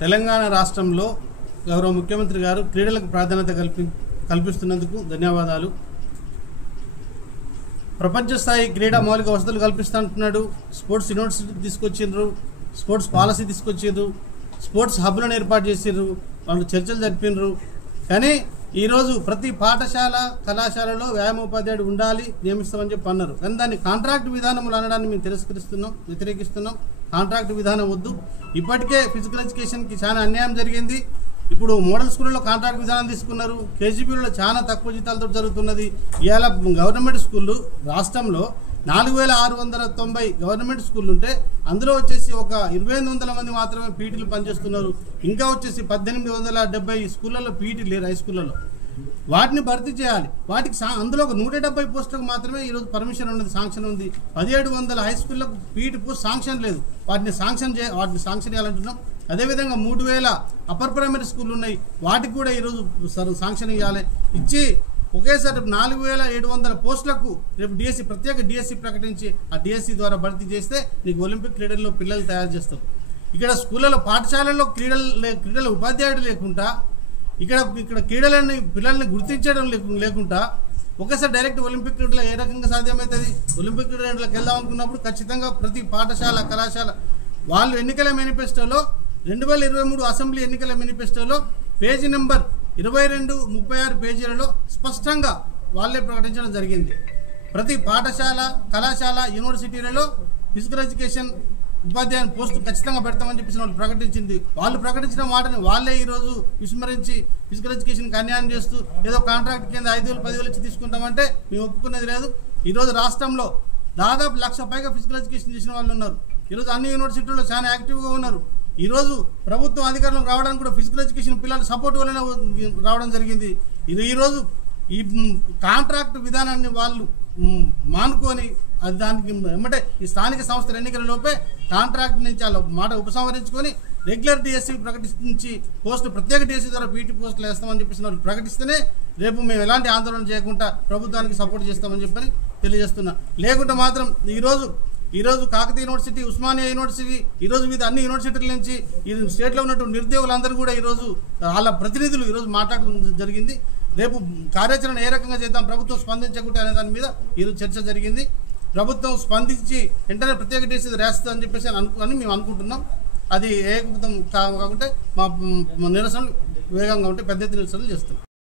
తెలంగాణ రాష్ట్రంలో గౌరవ ముఖ్యమంత్రి గారు క్రీడలకు ప్రాధాన్యత కల్పిస్తున్నందుకు ధన్యవాదాలు. ప్రపంచ స్థాయి క్రీడా మౌలిక వసతులు కల్పిస్తుంటున్నాడు. స్పోర్ట్స్ యూనివర్సిటీ తీసుకొచ్చిండ్రు, స్పోర్ట్స్ పాలసీ తీసుకొచ్చిండ్రు, స్పోర్ట్స్ హబ్లను ఏర్పాటు చేసిండ్రు, వాళ్ళు చర్చలు జరిపినరు. కానీ ఈరోజు ప్రతి పాఠశాల కళాశాలలో వ్యాయామోపాధ్యాయుడు ఉండాలి, నియమిస్తామని చెప్పి అన్నారు. కానీ దాన్ని కాంట్రాక్ట్ విధానములు అనడాన్ని మేము వ్యతిరేకిస్తున్నాం. కాంట్రాక్ట్ విధానం వద్దు. ఇప్పటికే ఫిజికల్ ఎడ్యుకేషన్కి చాలా అన్యాయం జరిగింది. ఇప్పుడు మోడల్ స్కూళ్ళలో కాంట్రాక్ట్ విధానం తీసుకున్నారు. కేజీబీలో చాలా తక్కువ జీతాలతో జరుగుతున్నది. ఇవాళ గవర్నమెంట్ స్కూళ్ళు రాష్ట్రంలో 4690 గవర్నమెంట్ స్కూళ్ళు ఉంటే అందులో వచ్చేసి ఒక 2800 మంది మాత్రమే పీటీలు పనిచేస్తున్నారు. ఇంకా వచ్చేసి 1870 స్కూళ్ళలో పీటీ లేరు. హై స్కూళ్ళలో వాటిని భర్తీ చేయాలి. వాటికి అందులో ఒక 170 పోస్టులకు మాత్రమే ఈరోజు పర్మిషన్ ఉన్నది, శాంక్షన్ ఉంది. 1700 హై స్కూళ్ళకు పీటీ పోస్ట్ శాంక్షన్ లేదు. వాటిని శాంక్షన్ చేయాలంటున్నాం. అదేవిధంగా 3000 అప్పర్ ప్రైమరీ స్కూళ్ళు ఉన్నాయి, వాటికి కూడా ఈరోజు శాంక్షన్ ఇవ్వాలి. ఇచ్చి ఒకేసారి 4700 పోస్టులకు రేపు డిఎస్సి ప్రత్యేక డిఎస్సి ప్రకటించి ఆ డిఎస్సి ద్వారా భర్తీ చేస్తే నీకు ఒలింపిక్ క్రీడల్లో పిల్లలు తయారు చేస్తాం. ఇక్కడ స్కూళ్ళలో పాఠశాలల్లో క్రీడల ఉపాధ్యాయుడు లేకుండా ఇక్కడ క్రీడలని పిల్లల్ని గుర్తించడం లేకుండా ఒకేసారి డైరెక్ట్ ఒలింపిక్ క్రీడలు ఏ రకంగా సాధ్యమవుతుంది? ఒలింపిక్ క్రీడలకు వెళ్దాం అనుకున్నప్పుడు ఖచ్చితంగా ప్రతి పాఠశాల కళాశాల వాళ్ళు ఎన్నికల మేనిఫెస్టోలో 2023 అసెంబ్లీ ఎన్నికల మేనిఫెస్టోలో పేజీ నెంబర్ 22, 36 పేజీలలో స్పష్టంగా వాళ్ళే ప్రకటించడం జరిగింది. ప్రతి పాఠశాల కళాశాల యూనివర్సిటీలలో ఫిజికల్ ఎడ్యుకేషన్ ఉపాధ్యాయుని పోస్టు ఖచ్చితంగా పెడతామని చెప్పేసి వాళ్ళు ప్రకటించింది. వాళ్ళు ప్రకటించిన మాటని వాళ్ళే ఈరోజు విస్మరించి ఫిజికల్ ఎడ్యుకేషన్కి అన్యాయం చేస్తూ ఏదో కాంట్రాక్ట్ కింద 5,000, 10,000 ఇచ్చి తీసుకుంటామంటే మేము ఒప్పుకునేది లేదు. ఈరోజు రాష్ట్రంలో దాదాపు 1,00,000 పైగా ఫిజికల్ ఎడ్యుకేషన్ చేసిన వాళ్ళు ఉన్నారు. ఈరోజు అన్ని యూనివర్సిటీల్లో చాలా యాక్టివ్గా ఉన్నారు. ఈరోజు ప్రభుత్వం అధికారంలోకి రావడానికి కూడా ఫిజికల్ ఎడ్యుకేషన్ పిల్లలు సపోర్ట్ వల్లనే రావడం జరిగింది. ఈరోజు ఈ కాంట్రాక్ట్ విధానాన్ని వాళ్ళు మానుకొని అది దానికి ఏమంటే ఈ స్థానిక సంస్థల ఎన్నికల లోపే కాంట్రాక్ట్ నుంచి వాళ్ళ మాట ఉపసంహరించుకొని రెగ్యులర్ డిఎస్సి ప్రకటించి పోస్టు ప్రత్యేక డిఎస్సి ద్వారా పీటీ పోస్టులు వేస్తామని చెప్పేసి వాళ్ళు ప్రకటిస్తేనే రేపు మేము ఎలాంటి ఆందోళన చేయకుండా ప్రభుత్వానికి సపోర్ట్ చేస్తామని చెప్పని తెలియజేస్తున్నా. లేకుంటే మాత్రం ఈరోజు కాకతీయ యూనివర్సిటీ, ఉస్మానియా యూనివర్సిటీ, ఈరోజు వివిధ అన్ని యూనివర్సిటీల నుంచి ఈ స్టేట్లో ఉన్నటువంటి నిరుద్యోగులందరూ కూడా ఈరోజు వాళ్ళ ప్రతినిధులు ఈరోజు మాట్లాడడం జరిగింది. రేపు కార్యాచరణ ఏ రకంగా చేద్దాం, ప్రభుత్వం స్పందించకుంటే అనే దాని మీద ఈరోజు చర్చ జరిగింది. ప్రభుత్వం స్పందించి వెంటనే ప్రత్యేక డిఎస్సి రాస్తుందని చెప్పేసి అని మేము అనుకుంటున్నాం. అది కాకుంటే మా నిరసనలు వేగంగా ఉంటే పెద్ద ఎత్తున నిరసనలు చేస్తాం.